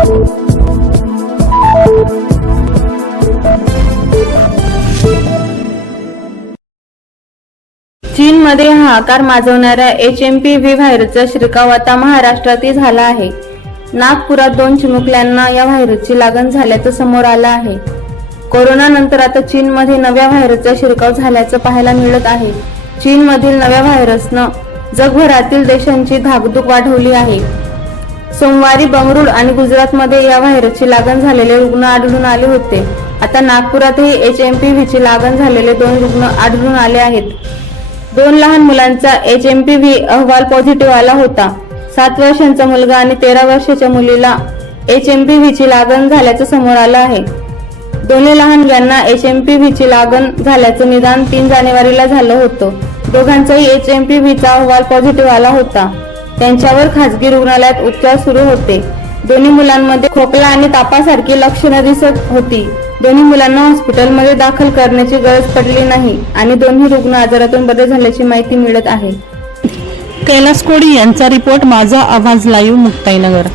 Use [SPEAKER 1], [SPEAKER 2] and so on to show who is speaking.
[SPEAKER 1] चीनमध्ये हाहाकार माजवणाऱ्या एच एम पी व्ही व्हायरसचा शिरकाव आता महाराष्ट्रातही झाला आहे. नागपुरात दोन चिमुकल्यांना या व्हायरसची लागण झाल्याचं समोर आलं आहे. कोरोना नंतर आता चीनमध्ये नव्या व्हायरसचा शिरकाव झाल्याचं पाहायला मिळत आहे. चीनमधील नव्या व्हायरसनं जगभरातील देशांची धाकधूक वाढवली आहे. सोमवारी बंगळुरू आणि गुजरातमध्ये या व्हायरसची लागण झालेले रुग्ण आढळून आले होते. आता नागपुरातही एच एम पी व्हीची लागण झालेले दोन रुग्ण आढळून आले आहेत. दोन लहान मुलांचा एच एम पी व्ही अहवाल पॉझिटिव्ह आला होता. सात वर्षांचा मुलगा आणि तेरा वर्षाच्या मुलीला एच एम पी व्हीची लागण झाल्याचं समोर आलं आहे. दोन्ही लहान यांना एच एम पी व्हीची लागण झाल्याचं निदान तीन जानेवारीला झालं होतं. दोघांचाही एच एम पी व्हीचा अहवाल पॉझिटिव्ह आला होता. त्यांच्यावर खासगी रुग्णालयात उपचार सुरू होते. दोन्ही मुलांमध्ये खोकला आणि तापासारखी लक्षणं दिसत होती. दोन्ही मुलांना हॉस्पिटलमध्ये दाखल करण्याची गरज पडली नाही आणि दोन्ही रुग्ण आजारातून बरे झाल्याची माहिती मिळत आहे.
[SPEAKER 2] कैलास कोडी यांचा रिपोर्ट माझा आवाज लाईव्ह मुक्ताईनगर.